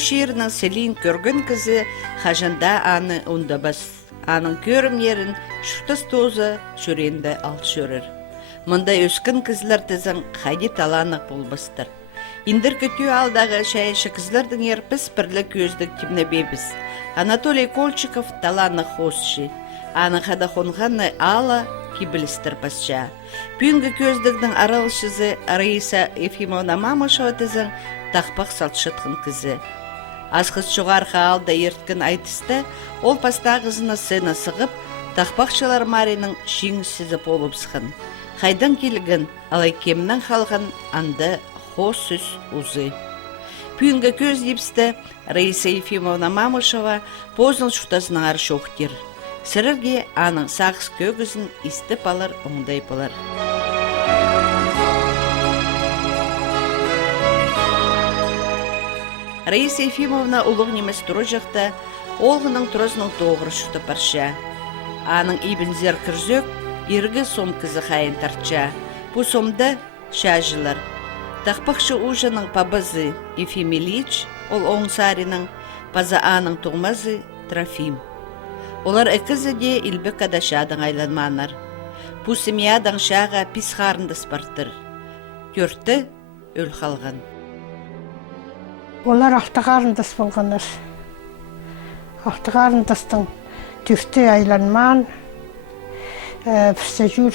шерінің селин көрген кізі қажанда аны ондабас. Аның көрім ерін шүктіс тозы жүренді ал шөрір. Мұнда өскін кізлер тізін қайди таланық болбыстыр. Индір күту алдағы шайшы кізлердің ерпіс бірлі көздік кімні бебіз. Анатолий Кольчиков таланық хосши. Аны қада қонғаны ала кибілістір пасша. Бүгінгі көздігдің аралшызы Раиса Ефимовна Мамышева тізін тақпақ салтшытқын кізі. Асқыз жоғарғы алда ерткін айтысты, ол пастағызына сыны сығып, тақпақшылар Маринің шеңісізі болып сықын. Қайдан келгін, алай кемнің қалған анды хос сүз ұзы. Бүгінгі көз депсті Раиса Ефимовна Мамышева поздың шұқтасының аршы оқтер. Сірірге аның сағыз көгізін істіп алыр, оңдай болар. Раиса Ефимовна ұлық немес тұры жақта, олғының тұрысының тоғыр шұқты парша. Аның ибінзер кірзөк, ергі сом кізі қайын тартша. Бұ сомды шажылар. Тақпақшы ұжының пабазы Ефим Ильич, ол оңсарының, паза аның тұғмазы Трофим. Олар әкізі де үлбі қадашадың айланманар. Бұ семиядан шаға пис қарынды спарттыр. Көрті өл қалған. Олар ақтығарындас болғаныр. Ақтығарындастың түфті айланман, пісті жүр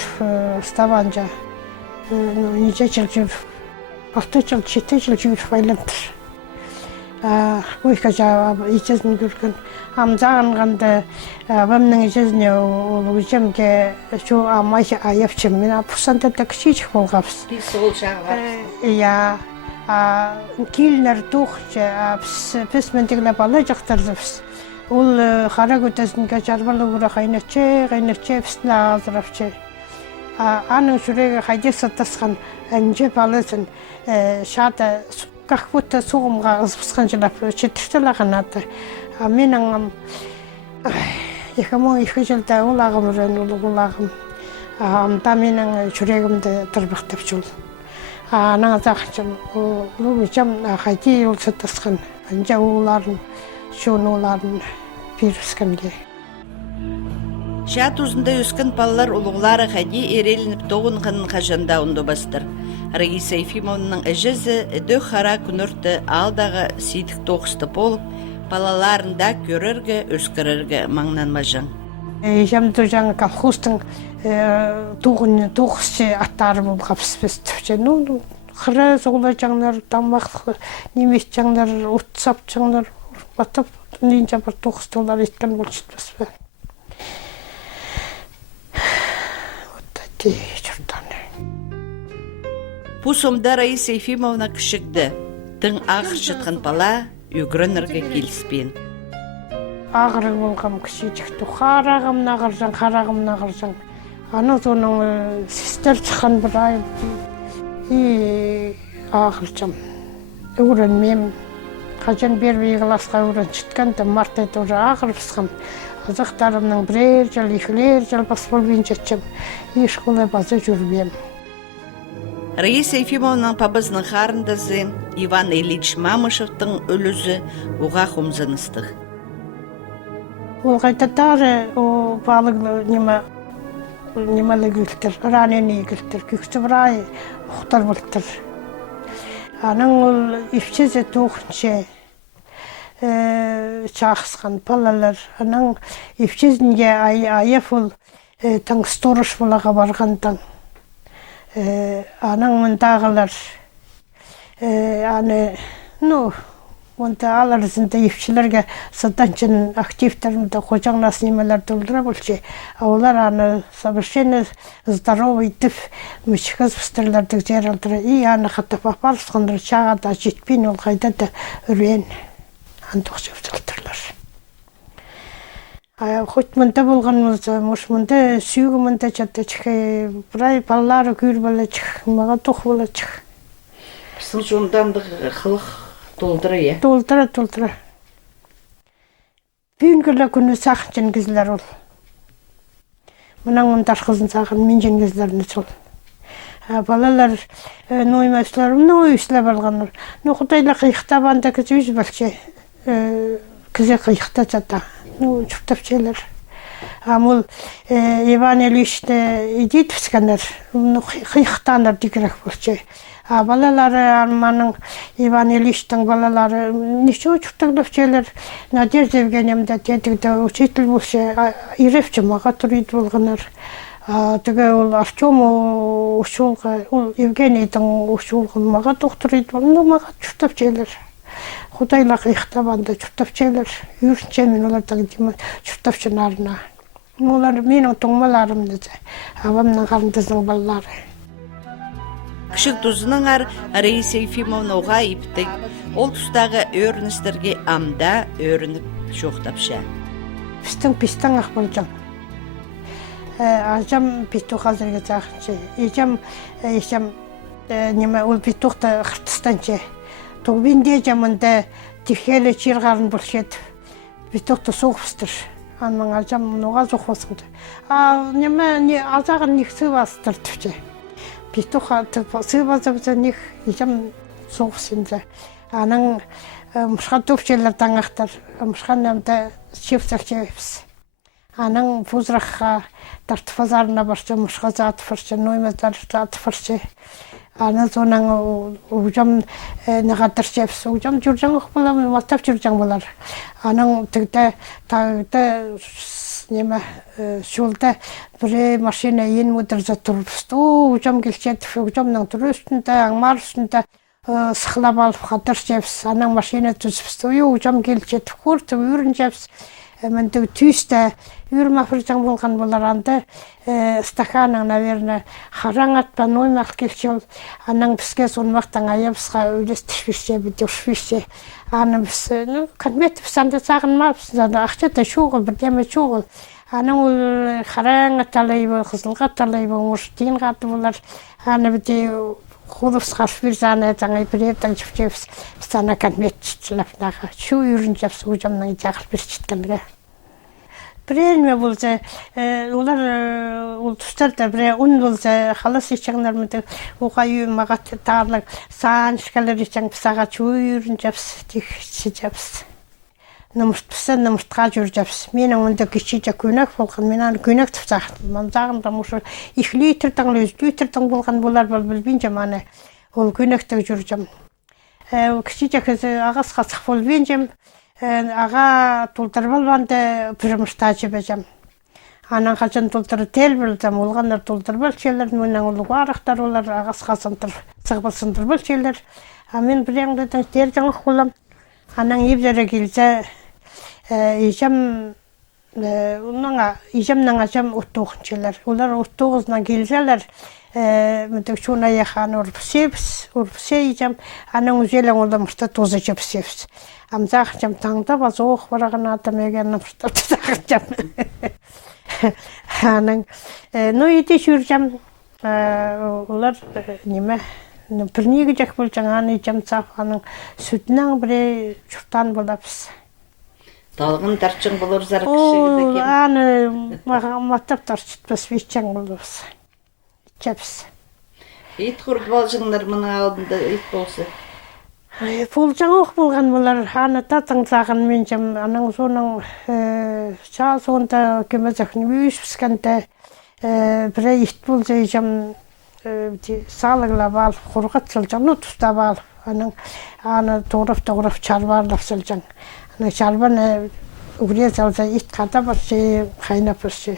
ставанжа. Неже жыл жүр. 6 жыл, 7 жыл жүр айландыр. Ойқа жауабы ежезін көрген. Амзағанғанды бәмнің ежезіне олығы жемге жо амай аяпчым. Мен апусанда да кішечік болғапыз. Пис ол жағапыз. Иә. Кейлінер тұқчы, піс мендігілі бала жақтардыбыз. Ол қара көтесінге жарбалы ұра қайнатчы, пісіні ағыздырапчы. Аның жүрегі қайдек саттасқан әнже балысын шады как будто соғымға ұзбысқан жылап четіртіліған аты. Мен аңым 2002 жылда ол ағым үрен, ол ағым. Амда менің жүрегімді тұрбақтап жол. Анаң зақчым, ол жам қайди ол саттасқан әнже оларын, шоны оларын беріскенге. Шат ұзында өскен балалар ұлығылары қайди ерелініп тоғынғанын қажанда ұнды бастыр. Раиса Ефимовнаның әжізі үді қара күнірті алдағы сейдік тоқысты болып, балаларында көріргі, өскіріргі маңнан мажың. Жамды жаңы колхоздың тоғысшы аттары болып қапыспесті. Қыры соғыла жаңлар, тамақ, немес жаңлар, ұтсап жаңлар, батып, нейінжа бір тоғыстылар еткен бол жетпеспе. Отты жүрданы. Бұ сомда Раиса Ефимовна кішікді. Тың ағыр жытқын бала өгірінірге келіспен. Ағыры болғам кішечікті. Қарағым нағыржан. Аны соның сестер чыққан бір ай. Ағыржам. Өрінмем. Қажан бербей ғыласқа өрін шытканды мартайды уже ағыр пысқам. Азықтарымның бірер жыл, екілер жыл бас болбейін жетчім. Ешқылай базы жүрбем. Раиса Ефимовнаның пабызының қарындазы Иван Ильич Мамышевтың өлізі оға құмзыныстық. Ол қайтатары балығы немалы кілтір, ранені кілтір, күкті бір ай ұқтар бұлттыр. Аның ол ефчезе тоқынше чақысқан балалар. Аның ефчезінге аяп ол таң сторыш болаға барған таң. Аның мұндағылар, мұнда аларызында ефшілерге саданчын активтерімді қожаңнас немелер долдыра болчы. Олар аны совершенно здоровый тіп мүшіғіз бұстырлардың жер алдыры. Аны қатып апарысқандар чағада жетпейін ол қайда да үрен андық жөптілдірлер. Хоть мұнда болған мұлза, мұш мұнда сүйгі мұнда жатты чықы, бұрай балалары күйір бала чық, маға тоқ бала чық. Сыл жондандық қылық толдыры, е? Толдыры. Бүйінгілі күні сақын женгізілер ол. Мұнан мұндар қызын сақын мен женгізілеріні сол. Балалар ноймаслар, нойслар болганнар. Ну Худайла кыйктабанда кыз үз балчы. Кызе кыйкта жата. Ну чуптапчылар. Амул Иван Ильичте идит всканар. Ну кыйктанар диграк болчы. Балалары арманың Иван Ильичтің балалары неше чуптапчылар. Надежда Евгеньевна тетигде учитель болчы. Иревче мага турид болганар. Тэгээ ол Артем ушулга, ол Евгенийдің ушулга мага доктор ид болну мага чуптапчылар. Худайла кыйктабанда чуптапчылар. Юрче мен олардан дим чуптапчыларына. Олар менің тоңмаларым dedi. Абамның карындызның балалары. Кішік тұзының Раиса Ефимовна оға иптік, ол тұстағы өріністерге амда өрініп жоқтапша. Пистің ақ болжам. Ажам пистуқ азырға жағыншы. Ежам неме ол пистуқты қыртыстаншы. Тоғбенде жамында тихелі чирғарын бұлшет. Пистуқты соғыстыр. Анның ажам ноға жоқпасыңды. Неме азағын нексі бастыр түпше. Пистуха сыбазабыза них ежам соғысынды. Аның мұшқа төпшелер таңақтар. Мұшқан намда шефсақ шефс. Аның фузрахқа тарты фазарына баршы, мұшқа заты фаршы, ноймаздар заты фаршы. Аны сонан ұжам нағатыр шефс. Ұжам жүржан ұқ боламын, мастап жүржан болар. Аның тігді неме шулда бір машина ен мұдырза тұрыпсты. Ұжам келшет, ұжамның тұры үстінде, аңмар үстінде сықлап алып қатыр шефс. Аның машина түзіпсті. Ұжам келшет, көрті, үрін шефс. Менде түйісті үрмафыржан болған болар анды стаканың, наверное, хараң атпан оймақ келшел. Аның бізге сонмақтан айабысқа өлес түшпешсе, біде ұшпешсе. Аның біз, конмет біз анда сағынмапсыз, анда ақшата шоғыл, бірдеме шоғыл. Аның ол хараң аталайбы, қызылға аталайбы, оңырштейін қаты болар. Аны біде Худовс хашвир заны жаңай біревдан жүфтевс стана конмет чилапнаға. Шу үрін жапсы ұжамның жағыр бір читканға. Бірелме болса, олар ол тұстарда бірі ұн болса, қалас ешаңдар мүді оғай мағат тағылық саан шкалар ешаң пысаға шу үрін жапсы, текші жапсы. Нұмыртпысы нұмыртқа жүр жапсы. Менің онда кешеже көнек болған, мен аны көнек тұпсақтым. Мамзағымда мұшы 2 литрдің, 100 литрдің болған болар бол білбен жаманы. Ол көнектің жүр жам. Кешеже көзі ағас қасық бол бен жам. Аға толтыр болғанды бірімішта жебе жам. Анан қашан толтыры тел білдім, олғандар толтыр бол шелер, менің олығы арықтар олар ағас қасындыр, сығбылсындыр бол шелер. Мен бір еңдердің тел жаңық болам. Анан ебзері келсе, ижамның ажам ұттуғыншылар. Олар ұттуғызынан келселер, мүдік шуна яқан ұрпсе ижам, анан өзелің олар мұшта тозы жепсепс. Амзақ жам таңда базы оқ бараған атам егенні мұшта тұзақ жам. Анан, еде жүр жам, олар неме, бірнегі жақ бол жаңаны жам сап, аның сүтінен бірі жұрттан болапыз. Талғын тарчың болыр зарық кішігіді кем? Аны маттап тарчытпас вещан болапыз. Чапыз. Ит құрды балжыңдар мұның алдында ит болсы? Бұл жаңық болған болар, аны татың сағын мен жам, аның соның шал соғында кемезіқін өйіш піскенде бірі ит болсы жам салығылап алып, құрғат сылжан, тұстап алып, аны тоғырып чарбарлап сылжан. Чарбаны үгіре салса ит қата баршы, қайнап баршы.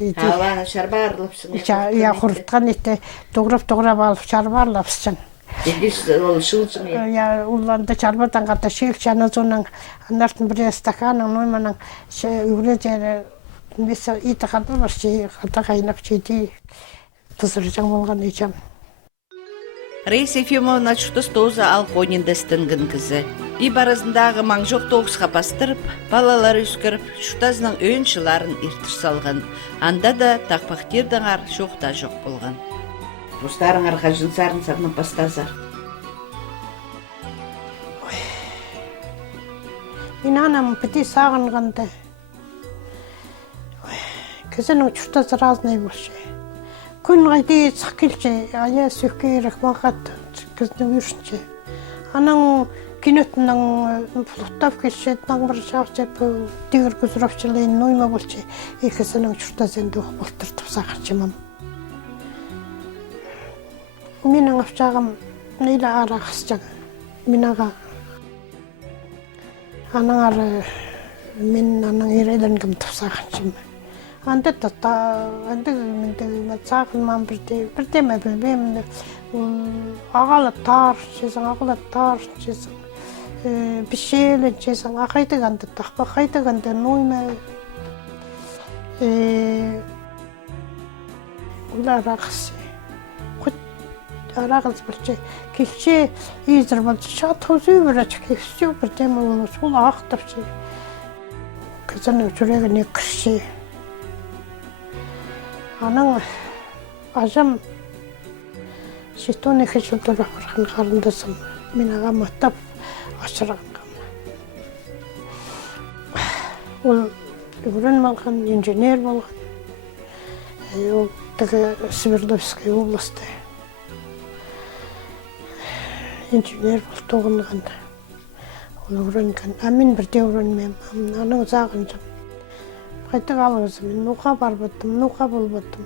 Аны чарбарлапсың? Құрытқан етті тоғырып алып чарбарлап сылжан. Ол шылжың е? Уланда чарбадан қата шел, жаны соның анартын бірі стаканың, нойманың үгіре жәрі иті қата баршы, қата қайнап жейді. Тұзыржан болған ечем. Раиса Ефимовна чутыс тоза алқонин дәстінгін кізі. И барызындағы маңжоқ тоғысқа бастырып, балалар үскіріп, шутазының өйіншіларын ертір салған. Анда да тақпақтирдің ар шоқта жоқ болған. Рустарын арға жынсарын сағынып бастазар. Мен анам біте сағынғанды. Кізінің чутасы разный болшы. күн қайда сақ келші, ая сөкерек мағат кіздің үршінше. Аның кинотының плуттап келші, нағмыр шағшы, дегір күзірапшылайын нойма болшы, екісінің жүрта зенді болтыртып сақырчы мам. Менің афшағым нейлі ара қысчаң, мен аға. Аның ары, мен аның ерелінгім тұпсақырчым. Анда тата, анда мен сағынман бірде ме білбеймін. Ағалы тар, жезің, ағалы тар, жезің. Бішелі жезің, ағайдығанды, тақпақайдығанды, нойма. Олар ағысы. Арағыз бірче, келше езір болды, шыға тозу бірачы, кепсі бірде ме олы, сол ақтапшы. Кізінің жүрегіне кірше. Аның ажам жетон екі жылдар бақырған қарындасым. Мен ағам аттап ашырғанғам. Ол өрін болған, инженер болған. Ол тігі Свердловская областы. Инженер бол тоғынған. Ол өрінген. Мен бірде өрінмем. Аның зағынжым. Қайты қалыңызым. Мен нұға бар бұттым, нұға бол бұттым.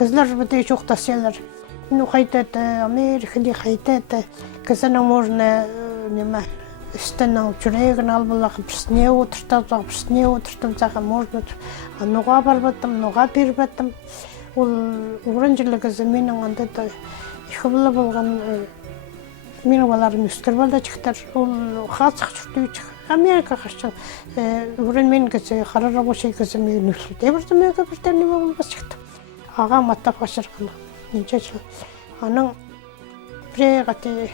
Кізлер бұды жоқта селер. Ну қайтады, Америкаде қайтады. Кізінің можны неме үстінің жүрегін албылағы бірсіне отыртып зағы можны. Нұға бар бұттым, нұға бер бұттым. Ол өрін жерлі кізі менің андады иқыбылы болған менің баларым үскір балда чықтар. Ол қасық жүрді чық. Америка қашчан. Өрін мен кізі қарара бошай кізі мен үлсілде бірді меге бірдеріне болмас чықты. Ағам аттап қашырған. Ненше жыл. Аның бірегаты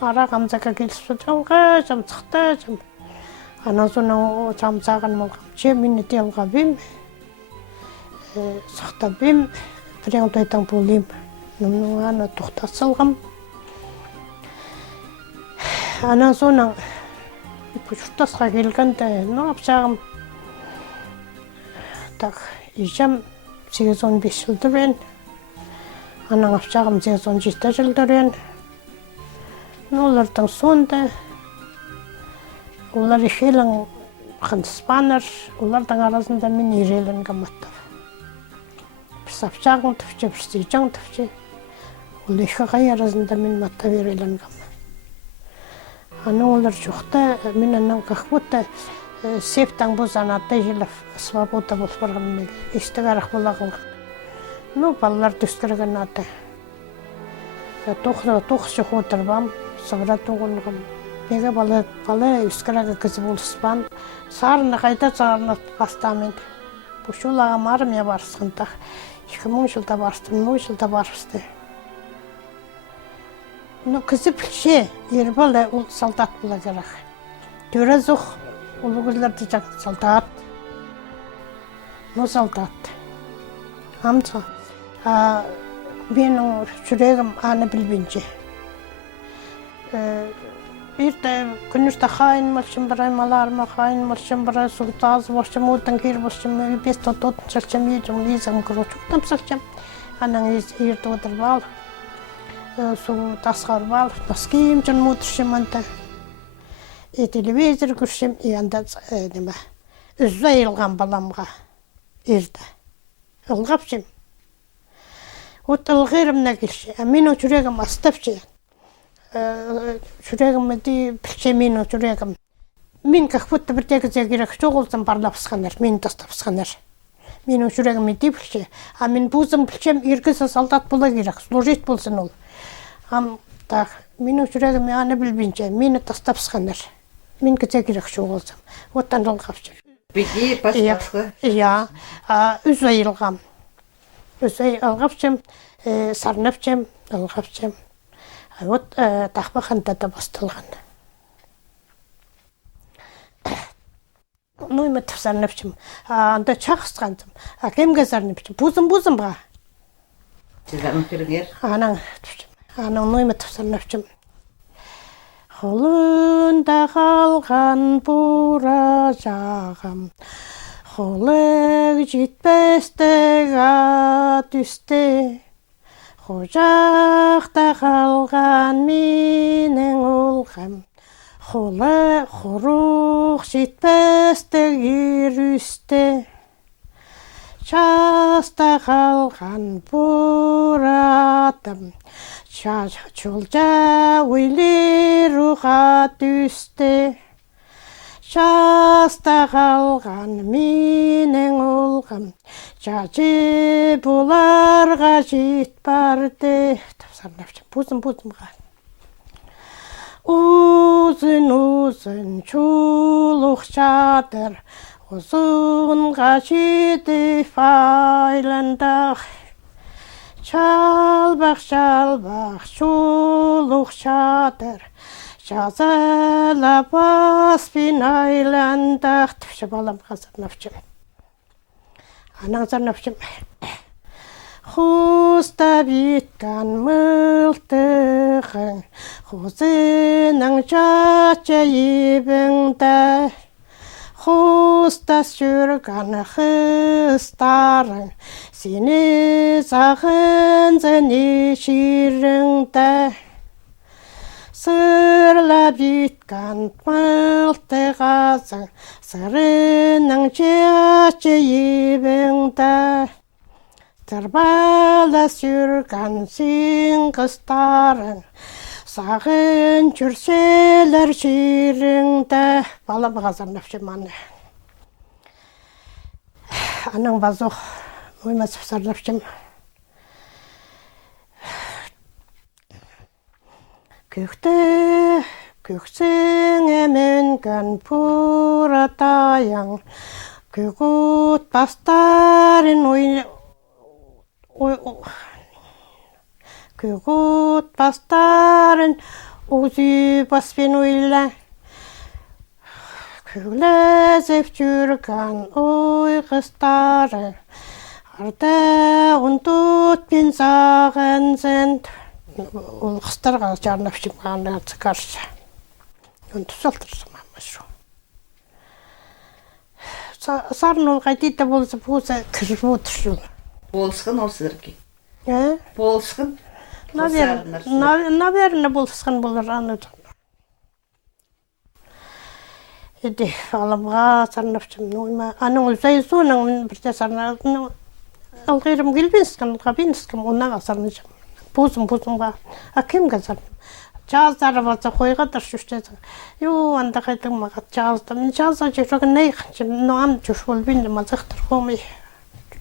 арағамзаға келісіп жамға, жамсықта, жам. Анан соның жамсаған молғам. Же мені делға бем, сақта бем, бірең тойтан болым. Нұмның аны тоқтасылғам. Анан соның жұртасқа келгенде, апшағым. Так, ежам 8-15 жылды бен. Аның апшағым 8-17 жылды бен. Олардың сонда, олар ешелің қындыспаныр, олардың арасында мен ерелін қаматтар. Бірс апшағың түпче, бірс ежаң түпче. Ол еші ғай арасында мен маттап ерелін қамы. Аның олар жоқта, мен аның қақпотта септің бұзан аттай желіп свобода болып барған меге. Естік арақ болағын. Балалар түскірген аты. Тоқшы қотырбам. Сығыра туғынғым. Меге бала үскірәгі кізі болыспан. Сарыны қайда сарыны бастамын. Бұшыл ағам армия барысқындақ. 2000 жылда барыстым, 1000 жылда барысты. Кізі білше, ербалы ол солдат бұла керек. Төре зұқ, олы күзлерді жақ солдат. Солдат. Амца. Менің жүрегім аны білбенше. Ирте күнүшті қайын мұлшым бірай, маларыма қайын мұлшым бірай, сұлтазы бошым, өтін кер бошым, 5-4 шақшам ежім, лезім күрі жүктім сақшам. Аның ерді өтір бал, су тасқар бал, наскейім жын мұтыршым анта. Телевизор күршім, анда үзі елған баламға ерді. Үлғапшым. От ылғырымна келші, менің жүрегім астапшы. Жүрегім әді білше менің жүрегім. Мен қақпытты бірдегізе керек жоқ олсам барлапысқанар, мені тастапысқанар. Менің жүрегім әді білше. Мен бұзым білшем ергісі солдат бола керек, служит болсын ол. Менің жүрегім аны білбенше, мені тастапысқанар. Мен кізе керек жоқ олсам. Оттан жылғапшы. Беге паспасқы? Иә, үз айылғам. Үз айылғапшым, сарнапшым, алғапшым. Вот тақпа қандада басталған. Нойма тіпсарнапшым, анда чақыстқандым. Кемге зарнапшым, бұзым ба. Сіздің көріңер? Аның нойма тіпсарнапшым. Қолында қалған бұра жағым, қолық жетпестік ат үсте. Құжақта қалған менің ұлғым, Қолы құруқ жетпестік ерүсті. Жаста қалған бұратым, жолда ойлер ұға түсті. Жаста қалған менің ұлғым, жажы бұларға жетпарды. Бұзым-бұзымға. Uzun çuluk çadır, uzunğa жетіп айландақ. Çalbaq çuluk çadır, жазала баспен айландақ. Түпші балам қазір нафчым. Анаңызар нафчым. Құста беткен мұлтығың, Құзының жатшы ебіңді. Құста сүрген қыстарың, Сені сағынзын ешеріңді. Сырлап жеткен мұлтығазың, Сырының жатшы ебіңді. Тырбала сүрген сен қыстарың, Сағын жүрселер жеріңді. Балам ғазар нафчыманы. Аның базуқ, оймасып сар нафчым. Көксің әменген пұратаяң, Көгут бастарын Көгут бастарын өзі баспен ойла. Көләзіп жүрген ой қыстары, Арда ұнтутпен сағынсын. Ол қыстарға жарнап шымғаны қарсы. Үнті салтырсым амашу. Сарын ол қайтейді болса кіріп отырсын. Болысқын ол сіздерге? Болысқын? Наверное, болысқын болар аны. Еді, аламға сарнапшым. Аның ұлзай соның бірте сарнапшым. Алғырым келбенскім, қабенскім, оннаға сарнапшым. Бозым-бозымға. Акемға сарнапшым. Жаздары болса қойға да жүштеді. Анда қайтың мағат жазды. Мен жазға жүрген не қаншым. Аны жүрш болбейді, мазықтыр қомай.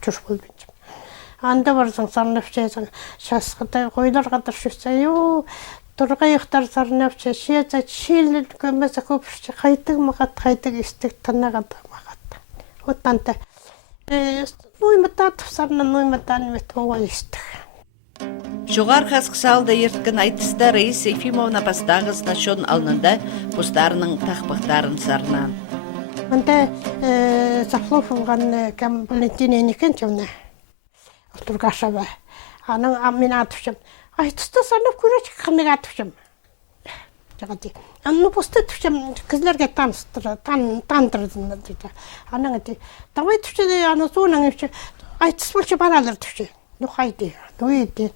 Жүрш болбейді. Анда барсың сарнапшайсың. Шасқыдай қойларға да жүрсе. Тұрғайықтар сарнапшай. Шеца шелі көмесі көпірші. Қайтың мағат, қайтың істік танаға да мағат. Оттанды. Ноймататып сарынан нойматан мет оғай істік. Жоғар қасқысалды ерткен айтыста Раиса Ефимовна бастағызына шон алнында бұстарының тақпықтарын сарнан. Анда Зафлов олған кәм Валентина екен жауна. Тұрғашаба. Аның мен атышым. Айтыста сарнап көречік қанығы атышым. Жағады. Анны посты түшім кізлерге тандырдың. Аның әді. Давай түші де аны соның үші. Айтыс болшы баралар түші. Нұқайды. Нұйды.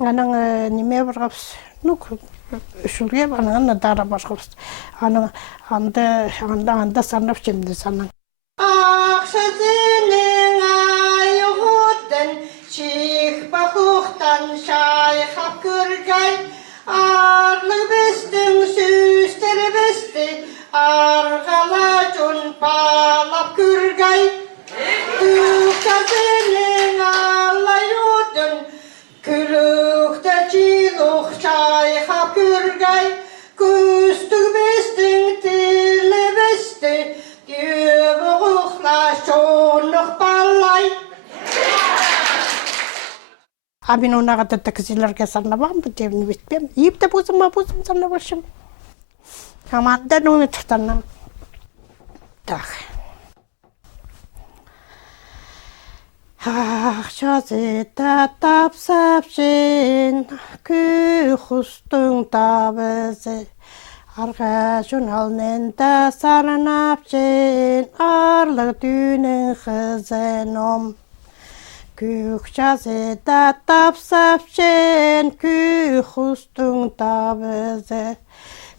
Аның неме барғапс. Үшілге аны дара барғапс. Анда сарнап жемді саның. Ақшызының айығыдың чих бақуқтан шайқап көргай. Арлық біздің сөздері бізді арғала жон балап көргай. Үктазының алай өдің күлікті жилық шайқап көргай. Көстік біздің тілі бізді дөбі құқла шонық балай. Мен онаға да кізелерге сарнабам, бұтевін бетпем. Епті бұзым сарнабашым. Аманда нөме тұқтаннам. Так. Ақшазы тапсап жен, көй құстың табызы. Арға журналында сарнап жен, арлық дүйнің қызын ом. Көк жазыда тапсапшен, күхустың табызы.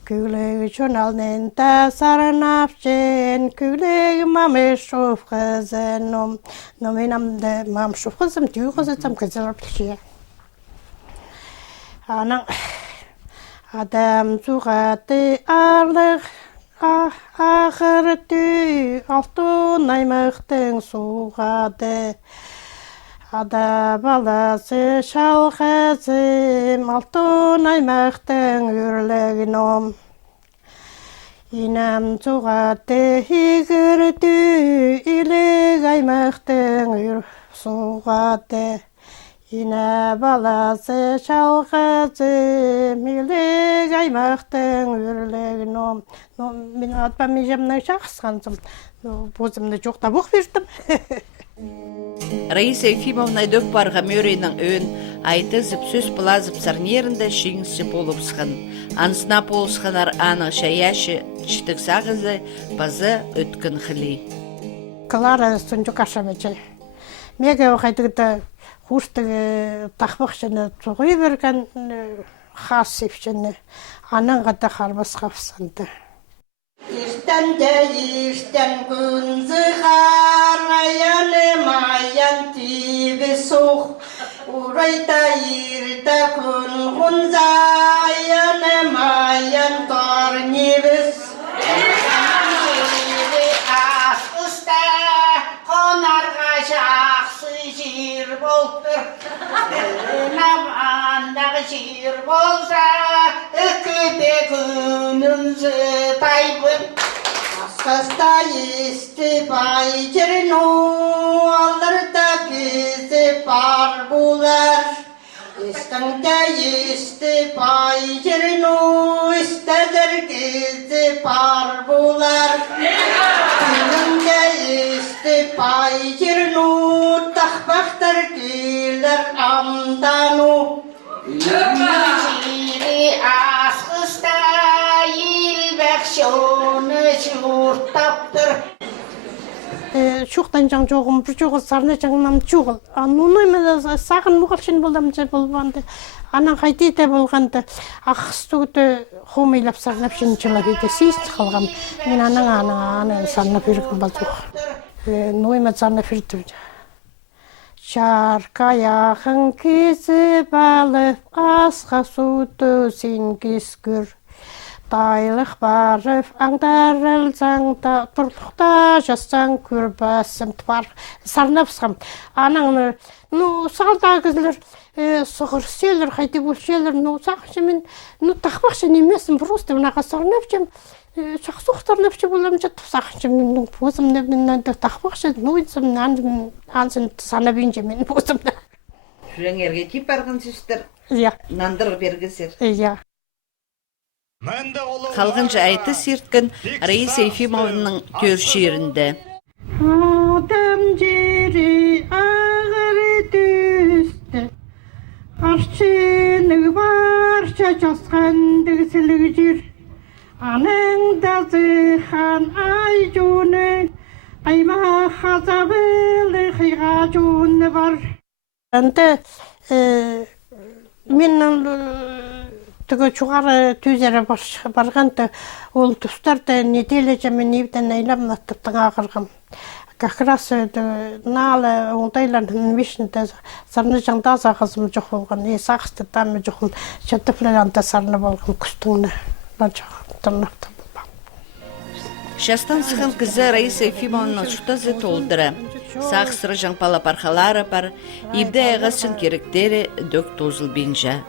Күлігі журналмен да сарынапшен, күлігі мамышов қызын. Мен амды мамышов қызым, түй қызым қызылар білші. Аның адам суғаты арлық, ақыры түй, алтын аймақтың суғады. Ада баласы шалқызым, алтын аймақтың үрлігін ом. Инам суғаты егірді, илік аймақтың суғады. Ина баласы шалқызым, илік аймақтың үрлігін ом. Мен атпам межемнің шақысқансым, бозымды жоқта бұқ бердім. Раиса Ефимовна дөк барға мөрейнің өн айтызып сөз пылазып сарнерінде шеңісі болыпсқан. Ансына болысқанар аны шаяшы читік сағызы базы өткін қылы. Клара сұнжық ашамече. Меге оқайтығыда құштығы тақпақшыны тұғый берген қас сепшіні аныңғада қарбас қапсанды. İşten de işten gün zıhar, ayağını mayan tibi soğuk. Urayda yirde kun hunza, ayağını mayan tar nibis. Az usta, konarga şahsı şiir boldur. Nam andağı şiir bolsa, öküde gününüzü taybın. Asasta isti baycırno, alır da bizi par bular. İstende isti baycırno, istedir bizi par bular. İstende isti baycırno, takbaktır güler amdanu. Yürü asısta yilbekşonu şurtaптыр. Шуқтан жаң жоғым, бір жоғы сарны жаңнам жоғыл. Нуной мен сағын мұғалшын боламын болғанды. Анан қайтеті болғанды. Ақыстуды хомейлап сарнап шын жылап еді. Сейсті қалғам. Мен анан сарнап үргім бол жоқ. Нойма сарнап үрдім. Шарқаяқын кезіп алып, асқа суды сен кескүр. Тайлық барып, аңдарылсаң да, тұрлықта жасаң көрбәсім бар. Сарнапсам. Анаңны, салда кізілер, сұғыр селер, қайты бөлшелер, сақшы мен, тақпақшы немесім, просто мұнаға сарнапчым. Шақсуқ сарнапчы болам жатып, сақшы мен, бозымды мен тақпақшы, нойдысым, ансын сарнабейінше мен бозымды. Жүреңерге кеп барған сестер, нандыр бергізер. Қалғынша айты серткен Раиса Ефимовнаның төр шерінде. Адам жері ағыры түсті, аршының барша жасқанды сілігі жер. Аныңда зыхан ай жоны, айма қазабылы қиға жоны бар. Мен түгі чуғары түзері барғанды, ол тұстарды неделі жәмен евден айлам наттыптың ағырғым. Как раз налы оңдайлардың мешінде сарны жаңда азағызым жоқ болған, сақысты дамы жоқ болған, шаттыфлеранда сарны болған күстіңні тұрнақта болған. Шастан сықын кізі Раиса Ефимовнаның шутазы толдыры. Сақсыры жаңпала пархалары бар, ибді айғасын керектері дөк тозыл бенжа.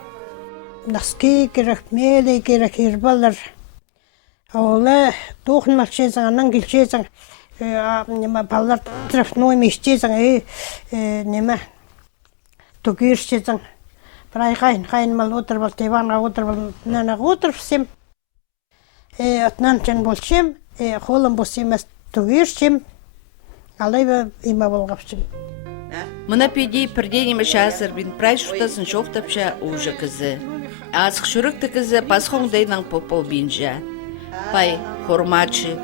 Носки керек, мелі керек ербалар. Олы тоқын мақшезің, анан келшезің, балалар трафной мештезің, түгершезің. Бір ай қайын мал отыр бол, диванға отыр бол, нанаға отыр сем. Отнан жан болшем, қолым болсы емес түгершем, алай ба има болғапшым. Мына педей пірденімі шазыр бін прай шутасын жоқтапша ұжы кізі. Азық шүрікті кізі пасхоңдайнан попол бінжа. Пай, хормачы,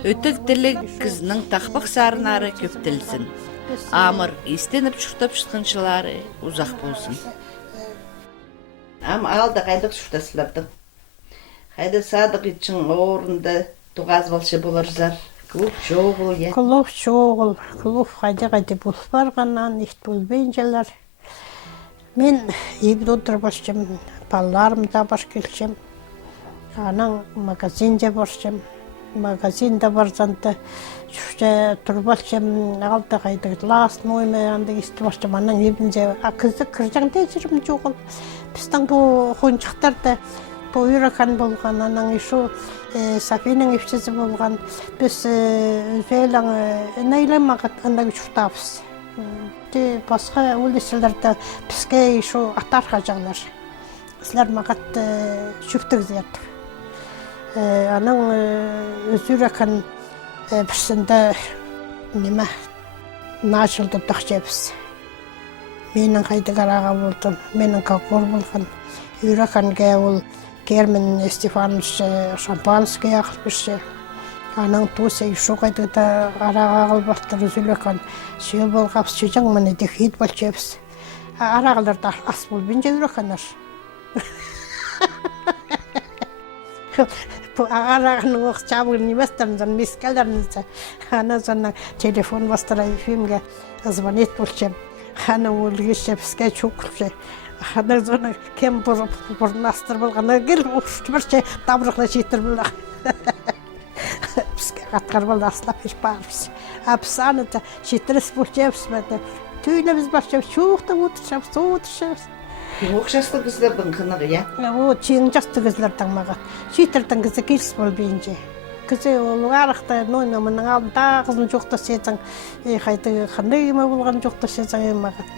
Өтік тілі кізінің тақпақ сарынары көптілсін. Амыр естеніп шұртап шыққаншылары ұзақ болсын. Алды қайдық шұртасылардың. Қайды садық етшін орынды туғаз балшы боларзар. Клуб жоғыл, е? Клуб жоғыл. Клуб қайды бұл барғаннан, ешт болбейін жалар. Мен ебді отыры башчым, балаларым да баш келшім. Анан магазинде баршым. Магазинде барзанды шүште тұрбалшым, алды қайды ласын оймай анды есті башчым. Анан ебінде кізді кіржаңда жүрім жоғыл. Біздің бұл қойыншықтарды бұл үйрекан болған, анан ешу Сафинің ефшесі болған. Біз өзбейлің нәйлемағат андығы шүртабыз. Басқа өлесілерді бізге ешу атарға жағылар. Сілер мағат шүптік зерді. Анан өз үйрекан бірсінде неме нашылды дұқчебіз. Менің қайды қараға болдым, менің қақор болған. Үйреканға ол Герман Стефанович шампанский ақыл бірші. Анан туысы ешу қайды да араға қыл бақтыр үзілеқан. Сүйе болғапс, сөйжің мұны декейд болчебіз. Арағыларда ас болбен же үйреканар. Арағының оқ чабығын еместерін мескелерінізді. Ана сонның телефон бастыра ефемге звонет болчем. Ана өлгеше бізге чөкілше. Ана соның кем бұрнастыр болғана кел ұшты бірше табырықна жетір болақ. Бізге қатқар болды аслап еш барбыз. Біз аны да жетіріс болчебіз бәді. Түйініміз баршабыз, шуықтың отыршабыз. Оқшасты кізлердің қынығы, я? О, чең жасты кізлердің мағат. Жетірдің кізі келіс бол бейінже. Кізі ол арықта нойнамының алдында қызын жоқта сетің, қайды қандай ема болған жоқта сетің мағат.